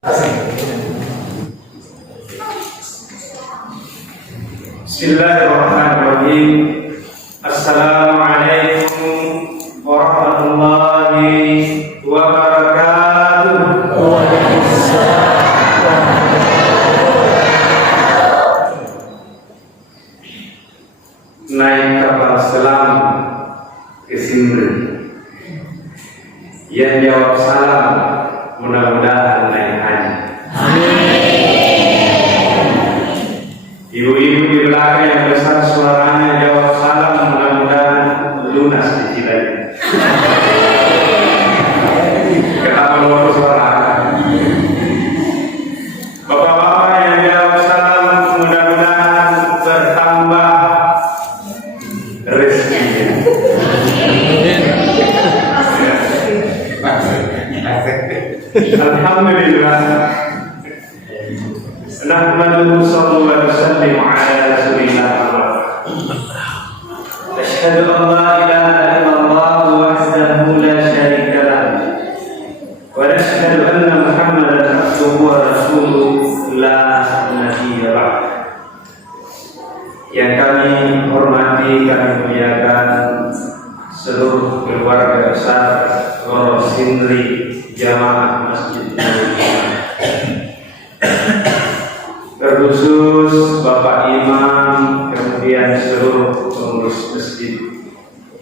Bismillahirrahmanirrahim. Assalamualaikum warahmatullahi wabarakatuh. Naik kapal selam ke Sindri. Yang jawab salam mudah-mudahan naik haji. Ibu-ibu di belakang yang besar suaranya jawab salam mudah-mudahan lunas cicilannya. Kenapa luar suara? Bapak-bapak yang jawab salam mudah-mudahan bertambah rezekinya. Alhamdulillah. Nahmaduhu sallallahu alaihi wasallam ala rasulillah. Asyhadu an la ilaha illallah wahdahu la syarika lah. Wa asyhadu anna Muhammadan abduhu wa rasuluhu la nabiyya ba'd. Yang kami hormati, kami muliakan seluruh keluarga besar Goro Sindri Jamaah Masjid Nabawi, terkhusus Bapak Imam, kemudian seluruh pengurus masjid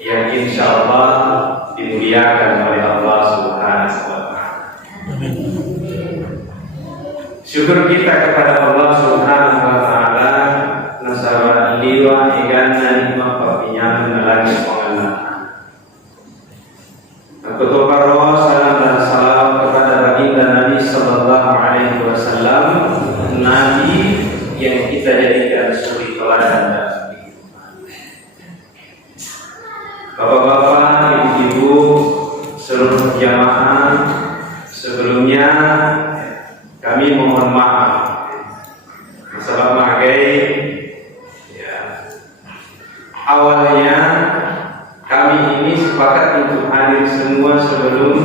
yang insya Allah dimuliakan oleh Allah Subhanahu wa Ta'ala. Syukur kita kepada Allah Subhanahu wa Ta'ala, nasabah liwa igana nikmat papinyaman lagi pengenalan. Aku toparwa salam dan salam kepada baginda Nabi Sallallahu Alaihi Wasallam, Nabi yang kita jadikan suri teladan dan kehidupan. Bapak-bapak, ibu-ibu, seluruh jamaah, sebelumnya kami mohon maaf masalah magai. Awalnya kami ini sepakat untuk hadir semua sebelum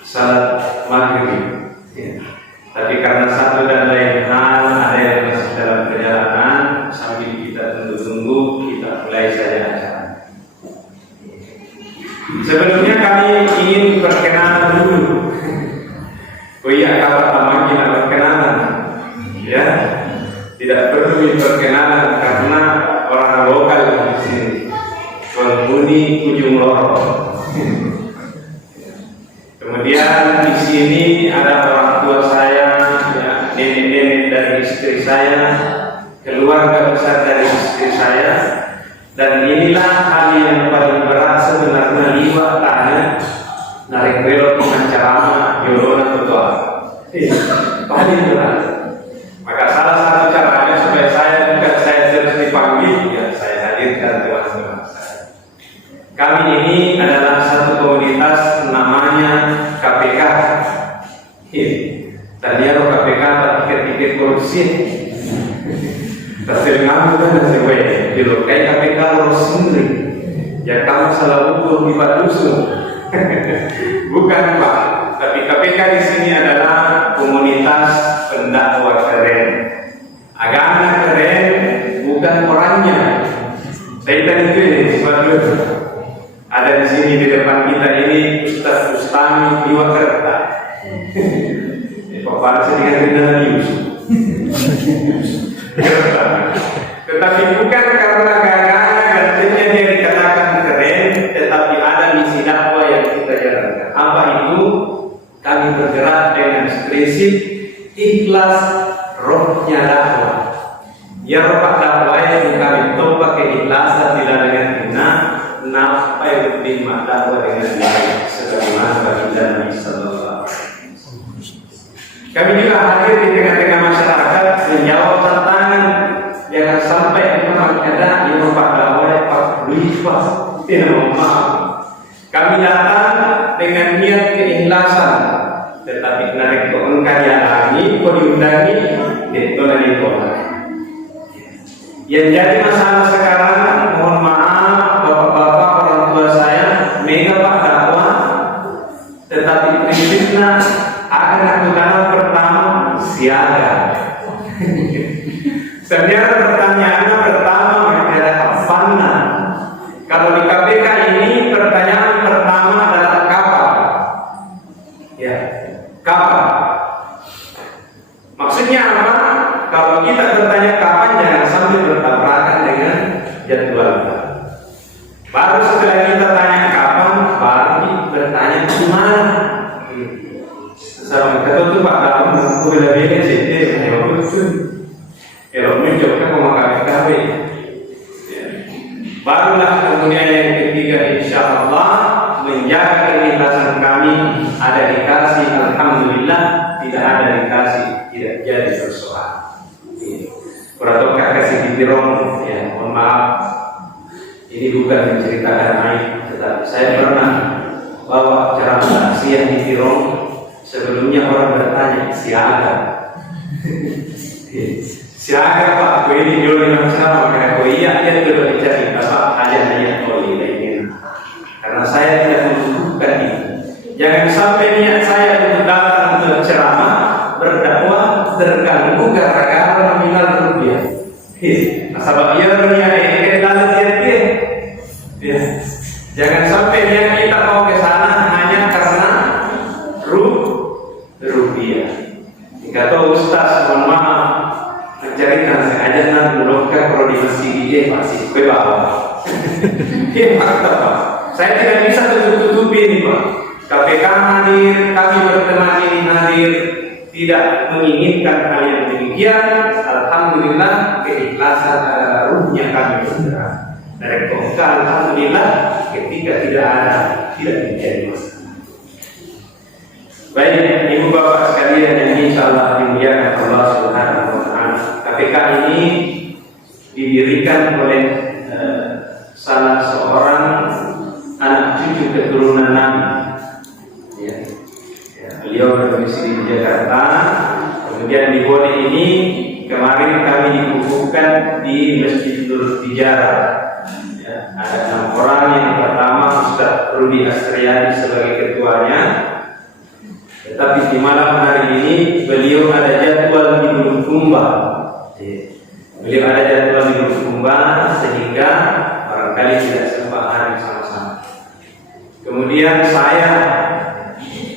salat maghrib. Tapi karena satu dan lain hal, ada yang masih dalam perjalanan, sambil kita tunggu-tunggu, kita mulai saja acara. Sebelumnya kami ingin perkenalan dulu. Oh iya, kalau taman kita perkenalan, ya, tidak perlu diperkenalan karena orang lokal di sini. Penghuni Ujung Lorong. Kemudian di sini ada orang tua saya, ya, nenek-nenek dari istri saya, keluarga besar dari istri saya, dan inilah hal yang paling berat sebenarnya liwat tanah narik belok dengan ceramah yolona tua. Paling berat. Maka salah satu caranya supaya saya terus dipanggil, ya saya hadirkan teman-teman saya. Kami ini adalah satu komunitas namanya KPK. Tadinya KPK tiket korupsi. Terselingan bukan sesuai. Dilokai KPK lurus sendiri. Ya kamu salah ukur di Dusun. Bukan Pak. Tapi KPK di sini adalah komunitas pendakwah keren. Agama keren, bukan orangnya. Saya tadi itu ini sebab ada di sini di depan kita ini Ustaz Bustami Iwakarta. Bapak sedikit dengan Yusuf. Tetapi bukan karena gagahnya dia dikatakan keren, tetapi ada misi dakwah yang kita jalankan. Apa itu? Kami bergerak dengan prinsip ikhlas rohnya dakwah. Ya roh dakwah yang kami tombak keikhlasan tidak dengan hina. Nafai lebih dakwah dengan baik sebagaimana baginda Nabi Sallallahu Alaihi Wasallam. Kami juga hadir di tengah-tengah masyarakat menjawab tantangan. Jangan sampai memang ada yang mempak dakwah pak lupa tidak maaf. Kami datang dengan niat keikhlasan, tetapi narik ke engkau alami, kau diundangi, ditolak ditolak. Yang jadi masalah sekarang, mohon maaf bapak-bapak orang tua saya, mega pak dakwah, tetapi prinsipnya akan aku tanam siaga. Sebenarnya pertanyaannya pertama adalah kapan. Kalau di KPK ini pertanyaan pertama adalah kapan. Ya, kapan? Maksudnya apa? Kalau kita bertanya kapan, jangan sampai bertabrakan dengan jadwal. Baru setelah kita tanya kapan, baru kita bertanya gimana. Sama kita tuh Pak dalam aku lebih jadi yang betul. Kalau menjawabkan mau KPK, barulah kemudian yang ketiga, insya Allah menjaga keikhlasan kami. Ada dikasih, alhamdulillah. Tidak ada dikasih, tidak jadi persoalan. Kurang kasih di Tirong, ya mohon maaf. Ini bukan menceritakan aib, tetapi saya pernah bawa ceramah taksiah di Tirong. Sebelumnya orang bertanya, siaga. Siaga Pak, gue ini dulu dengan ceramah. Karena gue iya, dia sudah dicari Bapak hanya ini. Karena saya tidak membutuhkan itu. Jangan sampai niat saya untuk datang untuk ceramah berdakwah terganggu gara-gara nominal rupiah. Sebab ia dunia ini dalam dia. Jangan sampai niat kita mau ke sana hanya karena rupiah. Jika tahu Ustaz, mohon maaf, mencari sengaja nanti menolongkan kalau di masjid dia pasti ke bawah. Fakta Pak. Saya tidak bisa tutup-tutupi ini Pak. KPK hadir, kami berteman ini hadir, tidak menginginkan hal yang demikian. Alhamdulillah keikhlasan adalah ruhnya kami bergerak. Dari kongka alhamdulillah ketika tidak ada, tidak menjadi masalah. Baik, ibu bapak sekalian yang insyaallah dimuliakan Allah Subhanahu wa taala. KPK ini didirikan oleh salah seorang anak cucu keturunan Nabi. Beliau berdomisili di Jakarta. Kemudian di Bone ini kemarin kami dikukuhkan di Masjidul Tijarah. Ada 6 orang. Yang pertama Ustaz Rudi Astriani sebagai ketuanya. Tetapi di malam hari ini beliau ada jadwal di Bulukumba. Beliau ada jadwal di Bulukumba sehingga barangkali tidak sempat hadir sama-sama. Kemudian saya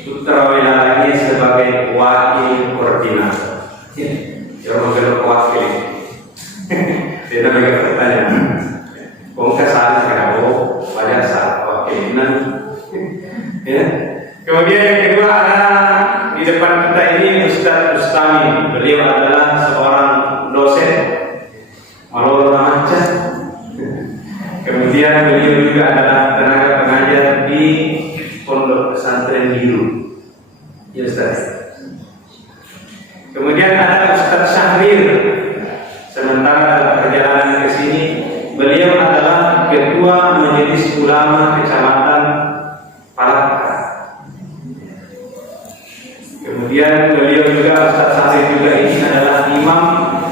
Putra lagi sebagai wakil koordinator. Jangan mengelak wakil. Dia namanya pertanyaan. Bongkar salah kenapa? Pada saat wakilinan. Ya. Kemudian yang kedua ada di depan kita ini Ustaz Bustami. Beliau adalah seorang dosen Maloro Ramanca. Kemudian beliau juga adalah tenaga pengajar di Pondok Pesantren Biru. Ya Ustaz. Kemudian ada Ustaz Syahrir. Sementara dalam perjalanan ke sini, beliau adalah Ketua Majelis Ulama Kecamatan Palaka. Kemudian beliau juga Ustaz Syahrir juga ini adalah imam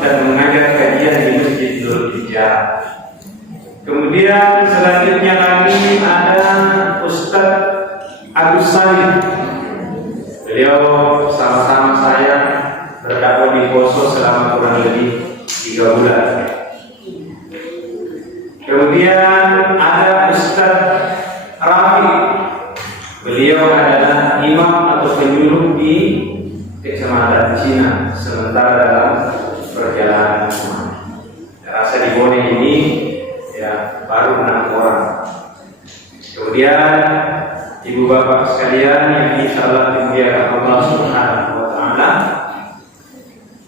dan mengajar kajian di Masjid Dzul Hijjah. Kemudian selanjutnya lagi ada Ustaz Agus Salim. Beliau sama-sama saya berdakwah di Poso selama kurang lebih 3 bulan. Kemudian ada Ustaz Rafi. Beliau adalah imam atau penyuluh di Kecamatan Cina sementara dalam perjalanan. Rasa di Bone ini ya baru 6 orang. Kemudian ibu bapak sekalian yang insyaallah dimuliakan Allah Subhanahu wa taala,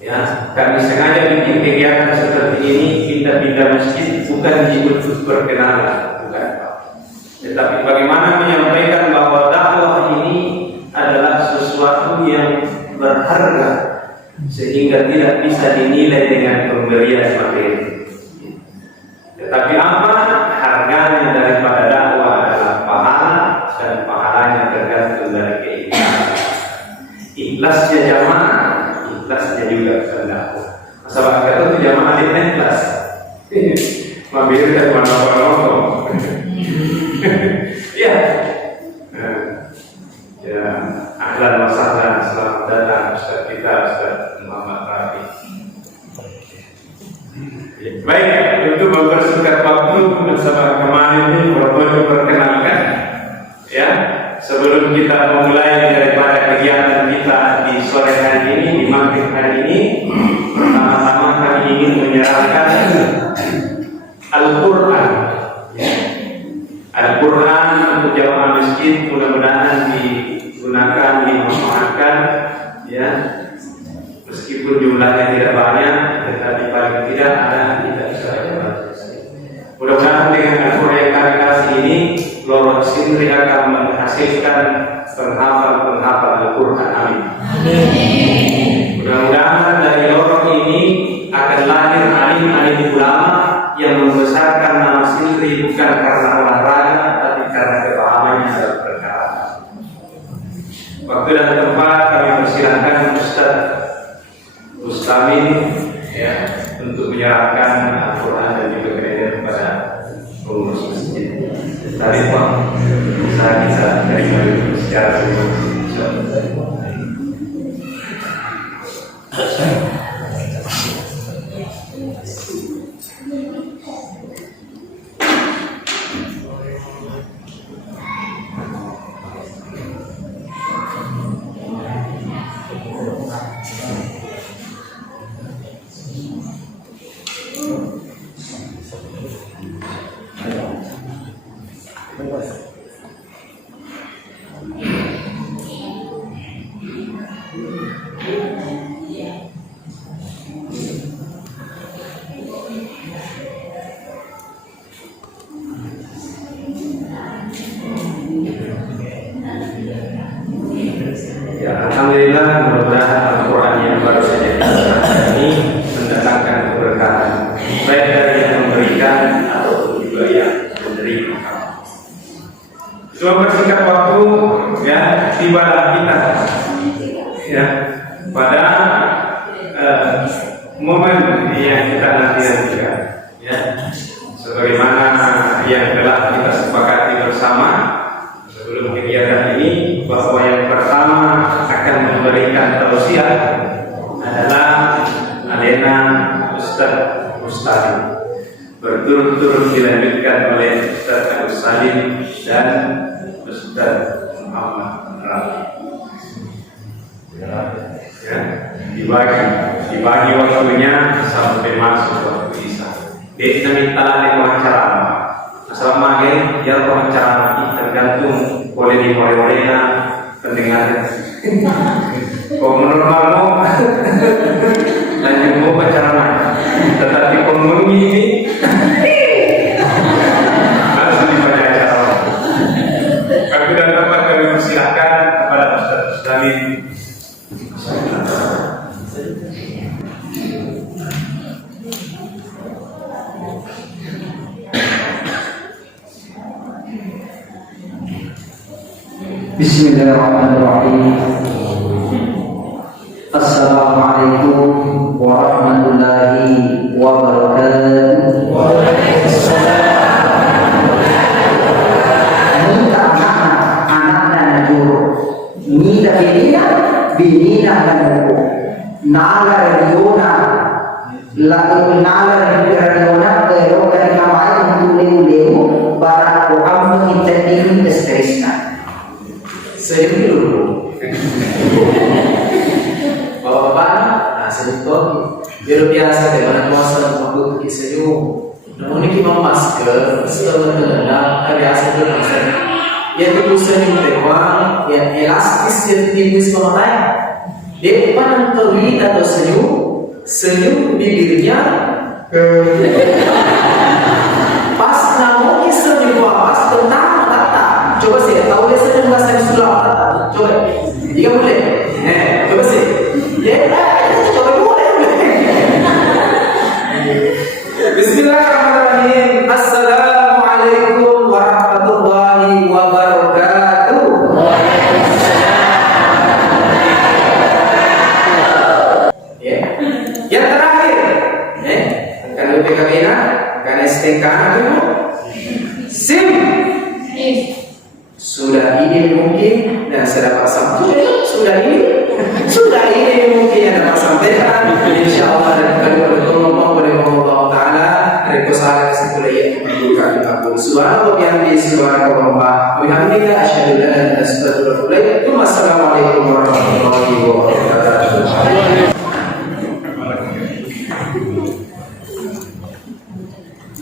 ya kami sengaja bikin kegiatan seperti ini, pindah-pindah masjid bukan untuk berkenalan, bukan, tetapi bagaimana menyampaikan bahwa dakwah ini adalah sesuatu yang berharga sehingga tidak bisa dinilai dengan pemberian materi. Tetapi apa harganya daripada dakwah adalah pahala, dan pahalanya tergantung dari keikhlasan. Ikhlasnya jamaah, ikhlasnya juga pendakwah. Sebab kata itu jamaah di ikhlas. Mabir dan mana-mana. Ya. Ya, ahlan wa sahlan, selamat datang Ustaz kita Ustaz sore hari ini, di maghrib hari ini, pertama-tama kami ingin menyerahkan Al-Quran. Al-Quran untuk jamaah masjid mudah-mudahan digunakan, dimanfaatkan, ya. Meskipun jumlahnya tidak banyak, tetapi paling tidak ada kita bisa baca. Mudah-mudahan dengan Al-Quran yang kami kasih ini, Lorong Sindri akan menghasilkan penghafal Al-Quran. Amin. Mudah-mudahan dari lorong ini akan lahir alim-alim ulama yang membesarkan nama Sindri bukan karena olahraga, tapi karena kepahamannya dalam perkara. Waktu dan tempat kami persilahkan Ustaz Ustamin, ya, untuk menyerahkan Al-Quran dan juga kredit kepada pengurus masjid. Tadi Pak, saya bisa terima secara pribadi. Alhamdulillah, mudah-mudahan Al-Quran yang baru saja dibacakan ini mendatangkan keberkahan baik dari yang memberikan atau juga yang menerima. Cuma bersingkat waktu, ya, tibalah kita, ya, pada momen yang kita nanti-nantikan, ya, sebagaimana yang telah kita sepakati bersama sebelum kegiatan ini, bahwa yang pertama akan memberikan tausiah adalah Alena Ustaz Mustaqim, berturut-turut dilanjutkan oleh Ustaz Agus Salim dan Ustaz Muhammad Rafi. Ya, dibagi waktunya sampai masuk waktu isya. Jadi kita minta wawancara. Asal magen, ya wawancara tergantung boleh dimulai-mulainya pendengarnya. Kalau menurut kamu lanjut mau pacaran mana? Tetapi pengunjung ini harus dibaca acara. Kami dan tempat kami persilakan kepada Ustaz Ustamin. Bismillahirrahmanirrahim. Assalamualaikum warahmatullahi wabarakatuh. Minta anak-anak najur, minta binina najur, nala radiona, pero dari kamay ang tuling-uling para ko ang intending deskripsi. Saya dulu, bapak-bapak, saya tuh biasa dengan kuasa waktu kita senyum. Namun ini kita masker, sebenarnya biasa dengan masker. Yang itu senyum terbang, yang elastis yang tipis pematai. Dia pandang kewin atau senyum bibirnya. Pas namun senyum pas tentang kata. Coba sih, tahu dia senyum bahasa Islam. Coba, jika boleh. Coba sih. Coba boleh. Bismillahirrahmanirrahim. Assalamualaikum warahmatullahi wabarakatuh. Yang terakhir, akan lebih kemana? Akan STK dulu. SIM. Sudah ini mungkin dan saya dapat sampaikan. Sudah ini mungkin yang dapat sampaikan. Insyaallah dan kalau Allah Taala rekosa kesimpulan yang dibuka subhanallah bihamdi subhanallah wa bihamdika asyhadu an la ilaha illa anta astaghfiruka wa atubu ilaik. Wassalamualaikum warahmatullahi wabarakatuh.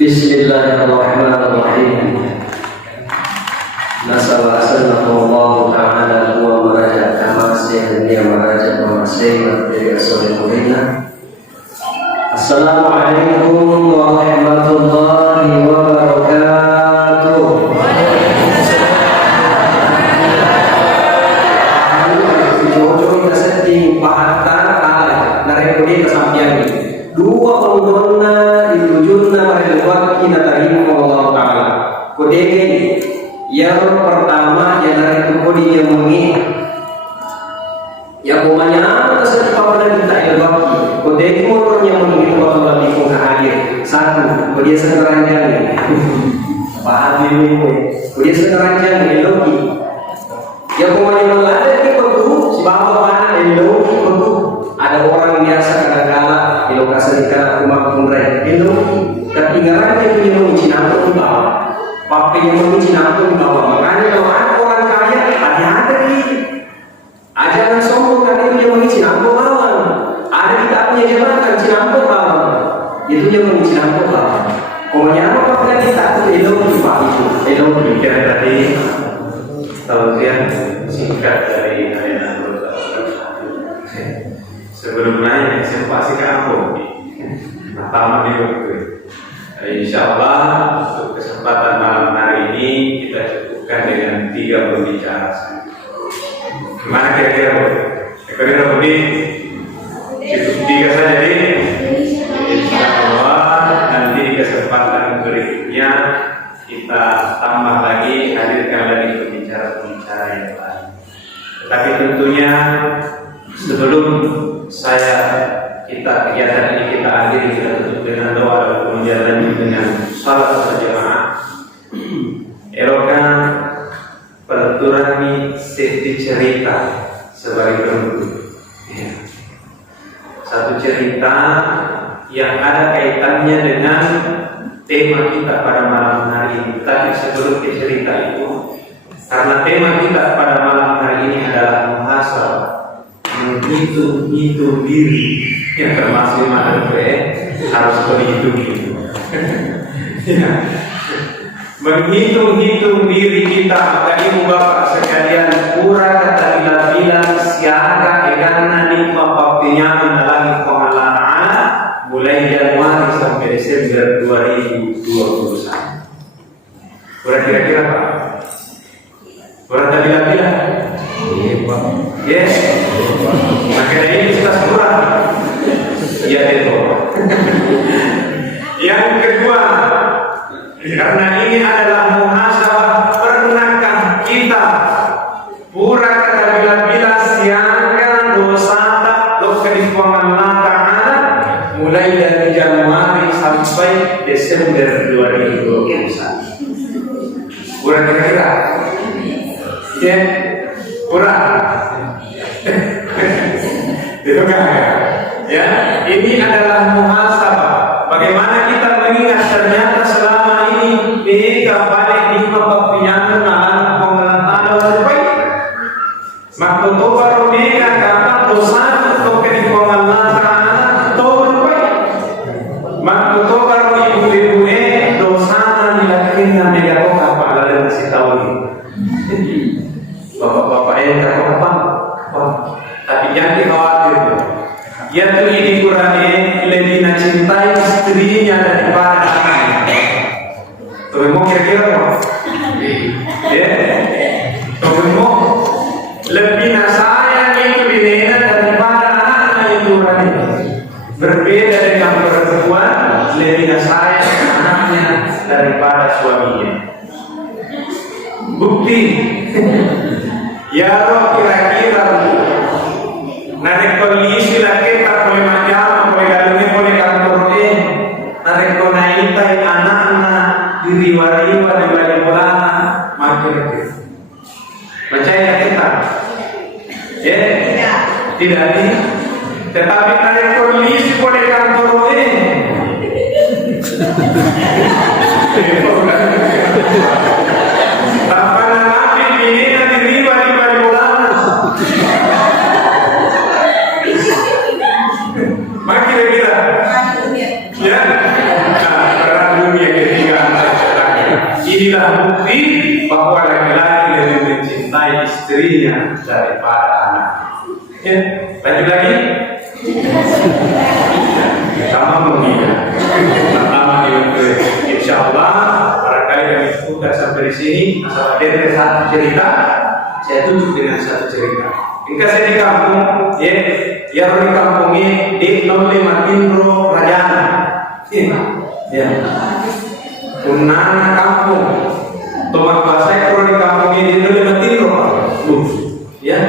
Bismillahirrahmanirrahim. Nasallallahu ta'ala wa maraja kamasih dia maraja kamasih dari Rasulullah. Assalamualaikum warahmatullahi wabarakatuh. Jojo kita setting pahatan ala narekodi kesampian ini. Dua penggunaan ditujunna pada wakil tarim Allah Ta'ala. Kode ini yang pertama yang dari kode yang mengi yang umumnya tersebut pada kita ilwaki. Kode itu yang mengi kalau lebih ke akhir. Satu, kode sekeranjang. Paham ini kode sekeranjang ilwaki. Yang umumnya meladeni bentuk si bapak mana ilwaki bentuk. Ada orang biasa kadang-kadang di lokasi kita rumah kumreh itu, tapi ngaran dia punya mengunci nampung di bawah, papi yang mengunci nampung di bawah. Makanya kalau ada orang kaya, hati-hati, jangan sombong karena itu yang mengunci nampung bawah. Ada kita punya jabatan cinampung bawah, itu yang mengunci nampung bawah. Pokoknya apa kita tuh elok pak itu, elok Demikian tadi tausiah singkat dari Ayat sebelumnya saya pasti kampung pertama di waktu. Insya Allah untuk kesempatan malam hari ini kita cukupkan dengan 3 pembicara. Gimana kira-kira Bu? Kira-kira ini cukup 3 saja nih. Insya Allah nanti di kesempatan berikutnya kita tambah lagi, hadirkan lagi pembicara-pembicara yang lain. Tetapi tentunya sebelum kegiatan ini kita akhiri, kita tutup dengan doa dan kemudian lanjut dengan salat berjamaah. Erokan peraturan seti cerita sebagai penutup. Satu cerita yang ada kaitannya dengan tema kita pada malam hari ini. Tapi sebelum ke cerita itu, karena tema kita pada malam hari ini adalah muhasabah, menghitung diri, yang termasuk mana harus berhitung itu. Menghitung diri kita, maka ibu bapak sekalian pura kata bila siaga egana nikmat waktunya mendalangi Allah Ta'ala mulai Januari sampai Desember 2021. Pura kira-kira Pak? Pura bila? Yes. Maka ini kita semua. Ya itu. Yang kedua, karena ini adalah muhasabah, pernahkah kita pura kata bila siangkan dosa tak lokal Allah Ta'ala mulai dari Januari sampai Desember 2021. Pura kira-kira? Ya. Pura. Itu kan ya, ini adalah muhasabah. Bagaimana kita mengingat ternyata selama ini kita balik di kebabingan alam pengenalan terbaik. Maka tu baru mereka kata dosa untuk kehidupan Allah Ta'ala terbaik. Maka tu baru ibu dosa dan dilakukan mereka apa lalu masih tahu ini. Bapak-bapak yang tahu apa? Tapi jangan dikhawatir. Yaitu ini Qurannya lebih mencintai istrinya daripada anaknya. Tunggu kira-kira apa? Ya, tunggu lebih sayang itu dirinya daripada anaknya itu Qurannya. Berbeda dengan perempuan, lebih sayang anaknya daripada suaminya. Bukti. Ya Roh kira-kira narik polisi lagi tak boleh macam, boleh galungnya, boleh kantornya, narik konaita anak-anak diriwa-riwa di balik bola, makin percaya kita? Ya, tidak nih. Tetapi narik polisi boleh kantornya. Tanpa nabi ini diriwa di balik bola. Makin kira-kira ya, perang dunia istrinya daripada anak. Ya, lanjut lagi. Sama mengingat. Pertama insya Allah barangkali kami buka sampai di sini. Asal ada satu cerita, saya tutup dengan satu cerita. Jika saya di kampung, ya di kampung ini di Noli Matindro Rajana. Ya, Unana kampung. Tomak bahasa kalau di kampung ini di Noli Matindro. Ya,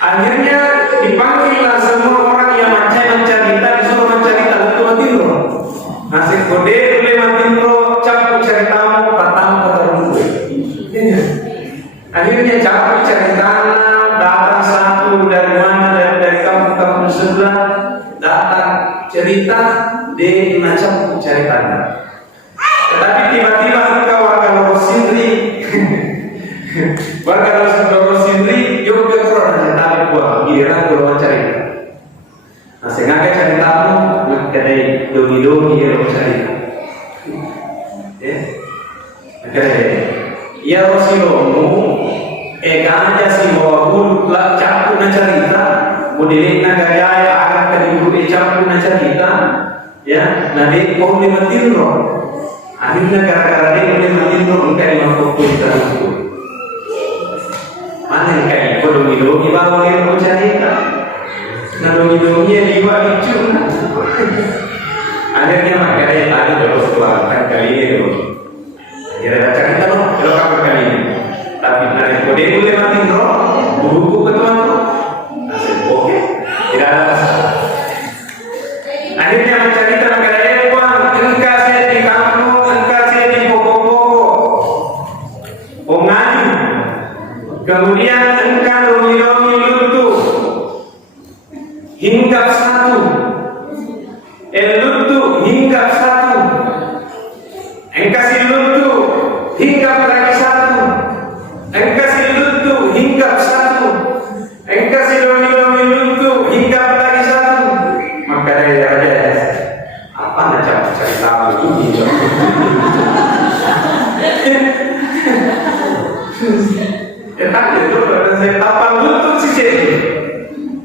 akhirnya dipanggillah semua orang yang mencerita disuruh mencerita Noli Matindro. Nasi kode Noli Matindro cap ceritamu pertama terlalu. Akhirnya cap cerita datang satu dari mana dari kampung-kampung sebelah datang cerita di macam ceritanya. Tetapi tiba-tiba engkau akan lolos sendiri. Warga lolos sendiri, yuk ke korona tapi buat giliran kalau cerita. Nah, sengaja ceritamu kedai dogi-dogi yang cerita. Oke. Ya Rasulullah aja si bawa bulu campur na cerita modelin na gaya akan kedibu campur na cerita ya nanti kau lima tinro akhirnya gara-gara dia lima tinro engkau lima foto itu mana engkau dogi-dogi bawa lima cerita nah dogi-doginya lima lucu akhirnya makanya tadi terus keluarkan kali ini akhirnya cerita loh kalau kapan kali ini tapi nanti kode boleh mati roh buku ketuan tuh oke tidak ada masalah akhirnya mencerita negara uang engkau saya di kampung engkau saya di pokok-pokok pengaji kemudian engkau domi-domi lutuh hinggap satu lutuh hinggap satu engkau si lutuh hinggap lagi satu engkau si lutu hinggap satu engkau si domi-domi lutu hinggap lagi satu maka dari raja apa macam cerita begini tanya itu saya apa lutu si jadi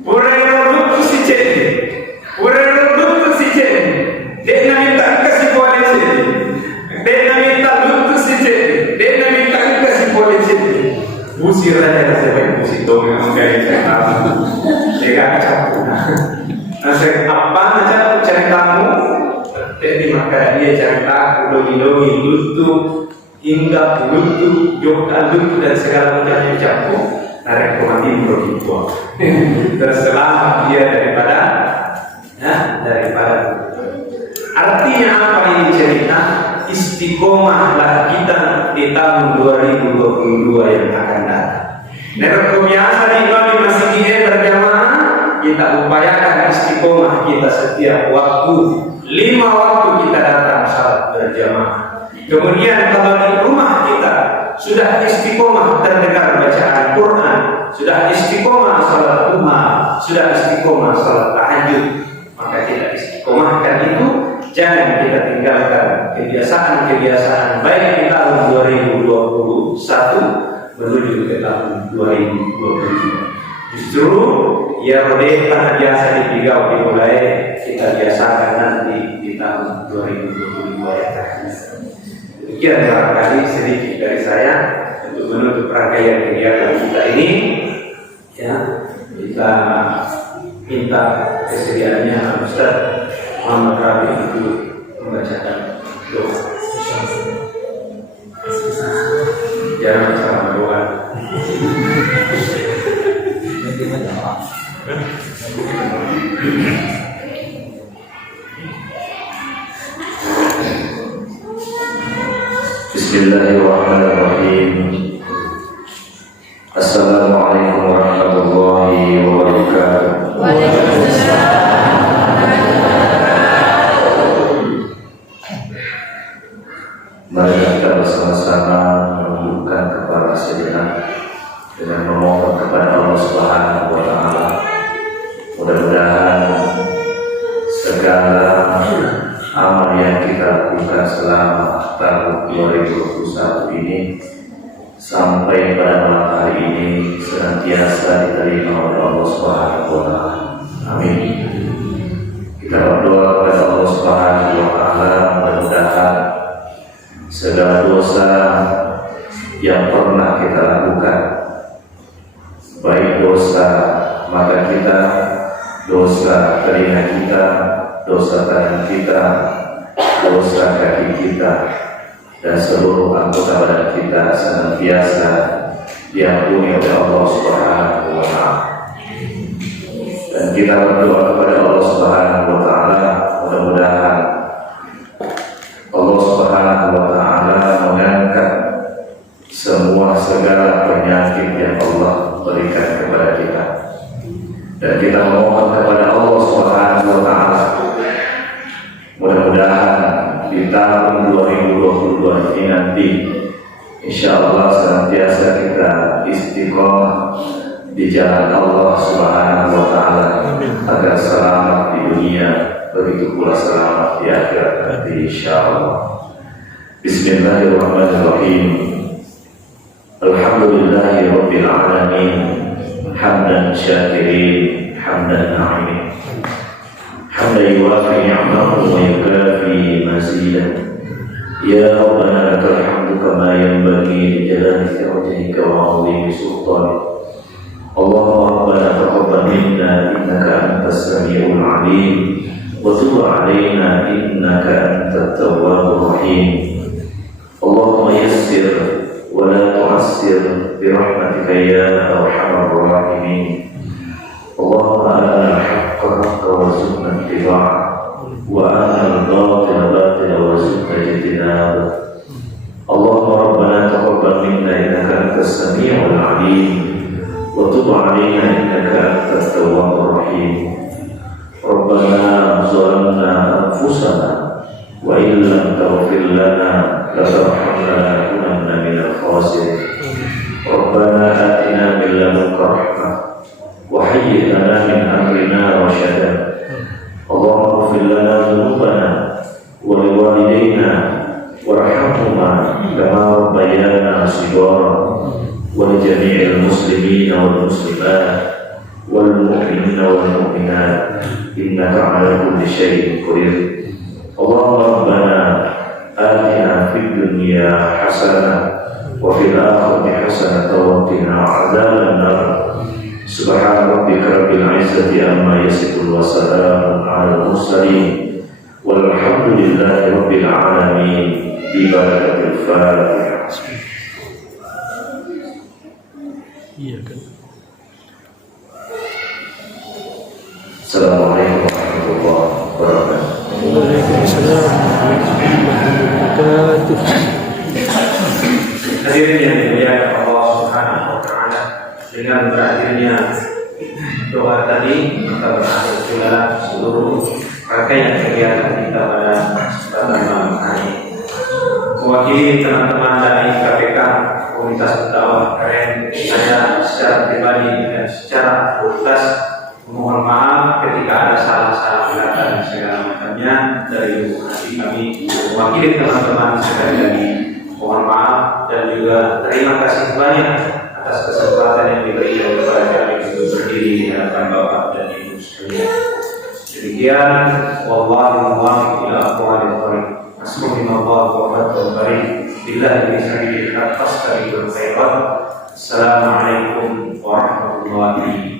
orang yang lutu si jadi orang yang lutu si jadi dia minta engkau si boleh jadi dia minta lutu si jadi dia minta engkau si boleh jadi usir aja saya pengen usir dong yang kayak cerita dia gak campur apa aja ceritamu jadi maka dia cerita dogi-dogi lutu hinggap lutu jokal lutu dan segala macamnya campur narik kemati begitu terselamat dia daripada artinya apa ini cerita istiqomahlah kita di tahun 2022 yang akan datang. Nerok biasa di Bali masih berjamaah, kita upayakan istiqomah kita setiap waktu. 5 waktu kita datang salat berjamaah. Kemudian kalau di rumah kita sudah istiqomah terdengar bacaan Quran, sudah istiqomah salat duha, sudah istiqomah salat tahajud, maka kita istiqomahkan itu. Jangan kita tinggalkan kebiasaan-kebiasaan baik di tahun 2021 menuju ke tahun 2022. Justru ya oleh tanah biasa dipigau dimulai kita biasakan nanti di tahun 2022 yang akan datang. Demikian barangkali sedikit dari saya untuk menutup rangkaian kegiatan kita ini. Ya, kita minta kesediaannya Ustaz Muhammad Rabi itu membacakan doa. Jangan salah doa. Bismillahirrahmanirrahim. Assalamualaikum warahmatullahi wabarakatuh. Mari kita bersama-sama menundukkan kepala sejenak dengan memohon kepada Allah Subhanahu wa Ta'ala. Mudah-mudahan segala amal yang kita lakukan selama tahun 2021 ini sampai pada malam hari ini senantiasa diterima oleh Allah Subhanahu wa taala. Amin. Kita berdoa kepada Allah Subhanahu wa taala, mudah-mudahan segala dosa yang pernah kita lakukan, baik dosa mata kita, dosa telinga kita, dosa tangan kita, dosa kaki kita, dan seluruh anggota badan kita senantiasa diampuni oleh Allah Subhanahu wa taala. Dan kita berdoa kepada Allah Subhanahu wa taala, mudah-mudahan Allah Subhanahu wa taala mengangkat semua segala penyakit yang Allah berikan kepada kita. Dan kita memohon kepada Allah Subhanahu wa taala, mudah-mudahan di tahun 2022 ini nanti insyaallah senantiasa kita istiqomah di jalan Allah Subhanahu wa taala agar selamat di dunia, begitu pula selamat di akhirat nanti insyaallah. Bismillahirrahmanirrahim. Alhamdulillahi rabbil alamin, hamdan syakirin, hamdan na'imin, hamdan yuwafi ni'amahu wa yukafi mazidah. Ya Rabbana lakal hamdu kama yanbaghi li jalali wajhika wa 'azimi sultanik. Allahumma rabbana taqabbal minna innaka antas samiul 'alim wa tub 'alaina innaka antat tawwabur rahim. Allahumma yassir wa la tu'assir bi rahmatika ya arhamar rahimin. Allahumma arina al-haqqa haqqan warzuqna ittiba'ah wa arina al-batila batila warzuqna ijtinabah. Allahumma rabbana taqabbal minna innaka antas samiul 'alim wa tub 'alaina innaka antat tawwabur rahim. Rabbana zalamna anfusana wa in lam taghfir lana wa tarhamna lanakunanna minal khasirin. Rabbana atina min ladunka rahmah wa hayyi' lana min amrina rashada. Allahumma ighfir lana dhunubana wa liwalidayna warhamhuma kama rabbayana shighara wa li jami'il muslimina wal muslimat wal mu'minina wal mu'minat innaka 'ala kulli syai'in qadir. Allahumma rabbana atina fid dunya hasanah wa fil akhirati hasanah wa qina 'adzaban nar. Subhana rabbika rabbil 'izzati amma yasifun wa salamun 'alal mursalin walhamdulillahi rabbil 'alamin bi barakatil Fatihah. Iya kan. Assalamualaikum warahmatullahi wabarakatuh. Waalaikumsalam warahmatullahi wabarakatuh. Hadirin yang dimuliakan Allah Subhanahu wa taala, dengan berakhirnya doa tadi maka berakhir pula seluruh rangkaian kegiatan kita pada kesempatan malam hari. Mewakili teman-teman dari KPK Komunitas Dakwah Keren, saya secara pribadi dan secara fakultas mohon maaf ketika ada salah-salah kata dan segala macamnya dari lubuk hati kami. Mewakili teman-teman sekali lagi mohon maaf dan juga terima kasih banyak atas kesempatan yang diberikan kepada kami untuk berdiri di hadapan Bapak dan Ibu sekalian. Demikian, wallahu muwaffiq ila aqwalil thoriq. Asmakumullah wa barik. Billahi min syarri al-fasqi wal khairat. Assalamualaikum warahmatullahi